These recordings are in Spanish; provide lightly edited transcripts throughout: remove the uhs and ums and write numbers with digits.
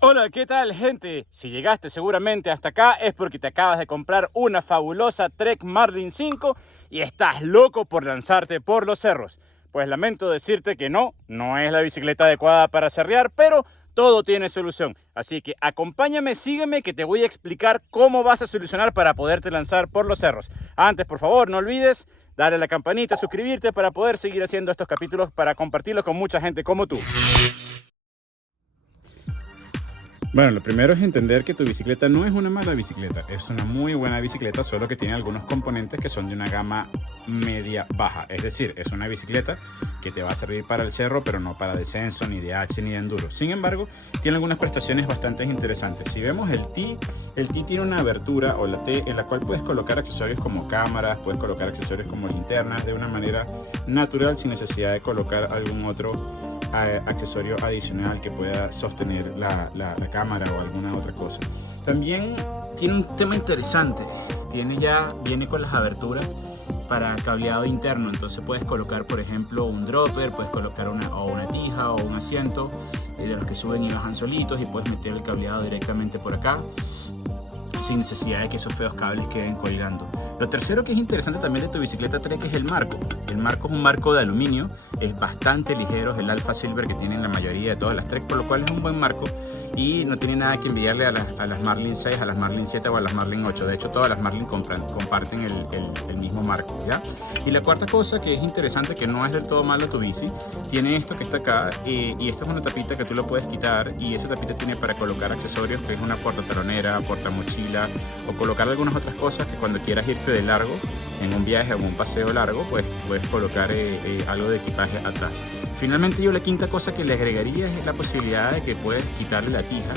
Hola, ¿qué tal, gente? Si llegaste seguramente hasta acá es porque te acabas de comprar una fabulosa Trek Marlin 5 y estás loco por lanzarte por los cerros. Pues lamento decirte que no es la bicicleta adecuada para cerrear, pero todo tiene solución. Así que acompáñame, sígueme que te voy a explicar cómo vas a solucionar para poderte lanzar por los cerros. Antes, por favor, no olvides darle a la campanita, suscribirte para poder seguir haciendo estos capítulos para compartirlos con mucha gente como tú. Bueno, lo primero es entender que tu bicicleta no es una mala bicicleta, es una muy buena bicicleta, solo que tiene algunos componentes que son de una gama media-baja. Es decir, es una bicicleta que te va a servir para el cerro, pero no para descenso, ni de H, ni de enduro. Sin embargo, tiene algunas prestaciones bastante interesantes. Si vemos el T tiene una abertura, o la T, en la cual puedes colocar accesorios como cámaras, puedes colocar accesorios como linternas de una manera natural, sin necesidad de colocar algún otro accesorio adicional que pueda sostener la cámara o alguna otra cosa. También tiene un tema interesante, viene con las aberturas para cableado interno, entonces puedes colocar, por ejemplo, un dropper, puedes colocar una tija o un asiento de los que suben y bajan solitos, y puedes meter el cableado directamente por acá sin necesidad de que esos feos cables queden colgando. Lo tercero que es interesante también de tu bicicleta Trek es el marco. El marco es un marco de aluminio, es bastante ligero, es el Alpha Silver que tienen la mayoría de todas las Trek, por lo cual es un buen marco y no tiene nada que envidiarle a las Marlin 6, a las Marlin 7 o a las Marlin 8. De hecho, todas las Marlin comparten el mismo marco, ¿ya? Y la cuarta cosa que es interesante, que no es del todo malo tu bici, tiene esto que está acá, y esta es una tapita que tú lo puedes quitar, y esa tapita tiene para colocar accesorios, que es una portatalonera, portamochila, o colocar algunas otras cosas que cuando quieras irte de largo en un viaje o en un paseo largo, pues puedes colocar algo de equipaje atrás. Finalmente, yo la quinta cosa que le agregaría es la posibilidad de que puedes quitarle la tija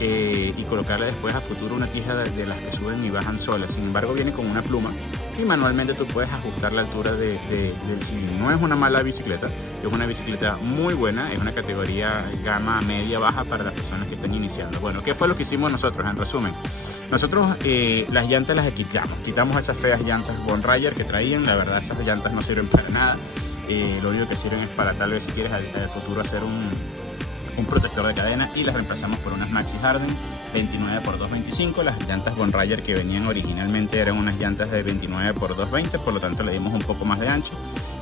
y colocarle después a futuro una tija de las que suben y bajan solas. Sin embargo, viene con una pluma y manualmente tú puedes ajustar la altura del cilindro. No es una mala bicicleta, es una bicicleta muy buena, es una categoría gama media-baja para las personas que están iniciando. Bueno, ¿qué fue lo que hicimos nosotros? En resumen, nosotros las llantas las quitamos esas feas llantas Bond Ranger que traían. La verdad, esas llantas no sirven para nada. Lo único que sirven es para, tal vez si quieres al futuro, hacer un protector de cadena, y las reemplazamos por unas Maxi Harden 29x225. Las llantas Bond Ranger que venían originalmente eran unas llantas de 29x220, por lo tanto le dimos un poco más de ancho,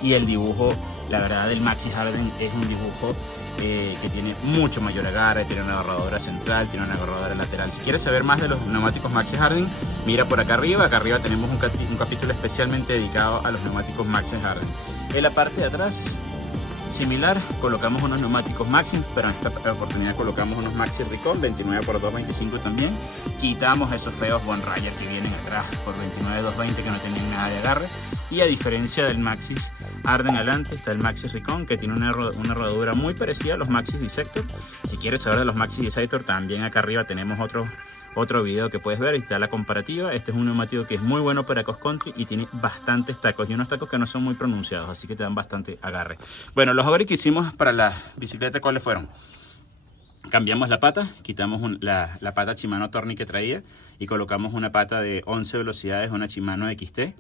y el dibujo, la verdad, del Maxi Harden es un dibujo que tiene mucho mayor agarre, tiene una agarradora central, tiene una agarradora lateral. Si quieres saber más de los neumáticos Maxi Harden, mira por acá arriba tenemos un capítulo especialmente dedicado a los neumáticos Maxi Harden. En la parte de atrás, similar, colocamos unos neumáticos Maxi, pero en esta oportunidad colocamos unos Maxi Recon 29x225 también. Quitamos esos feos Bond Ranger que vienen atrás por 29x220 que no tienen nada de agarre, y a diferencia del Maxi Harden adelante está el Maxi Recon, que tiene una rodadura muy parecida a los Maxi Dissector. Si quieres saber de los Maxi Dissector, también acá arriba tenemos otro video que puedes ver, y está la comparativa. Este es un neumático que es muy bueno para cross country y tiene bastantes tacos, y unos tacos que no son muy pronunciados, así que te dan bastante agarre. Bueno, los upgrades que hicimos para la bicicleta, ¿cuáles fueron? Cambiamos la pata, quitamos la pata Shimano Tourney que traía y colocamos una pata de 11 velocidades, una Shimano XT.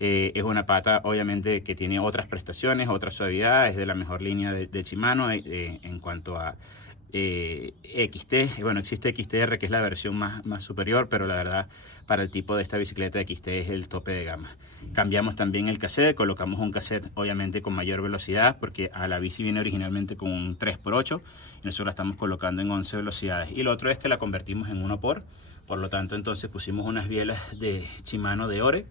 Es una pata obviamente que tiene otras prestaciones, otra suavidad, es de la mejor línea de Shimano en cuanto a XT. Bueno, existe XTR, que es la versión más superior, pero la verdad, para el tipo de esta bicicleta, XT es el tope de gama. Cambiamos también el cassette, colocamos un cassette obviamente con mayor velocidad, porque a la bici viene originalmente con un 3x8 y nosotros la estamos colocando en 11 velocidades. Y lo otro es que la convertimos en 1x, por lo tanto entonces pusimos unas bielas de Shimano de Ore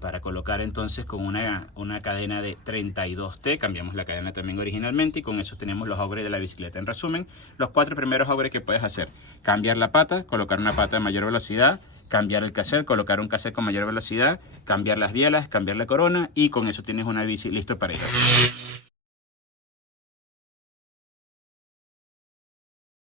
para colocar entonces con una cadena de 32T. Cambiamos la cadena también originalmente, y con eso tenemos los upgrades de la bicicleta. En resumen, los 4 primeros upgrades que puedes hacer: cambiar la pata, colocar una pata de mayor velocidad, cambiar el cassette, colocar un cassette con mayor velocidad, cambiar las bielas, cambiar la corona, y con eso tienes una bici listo para ir.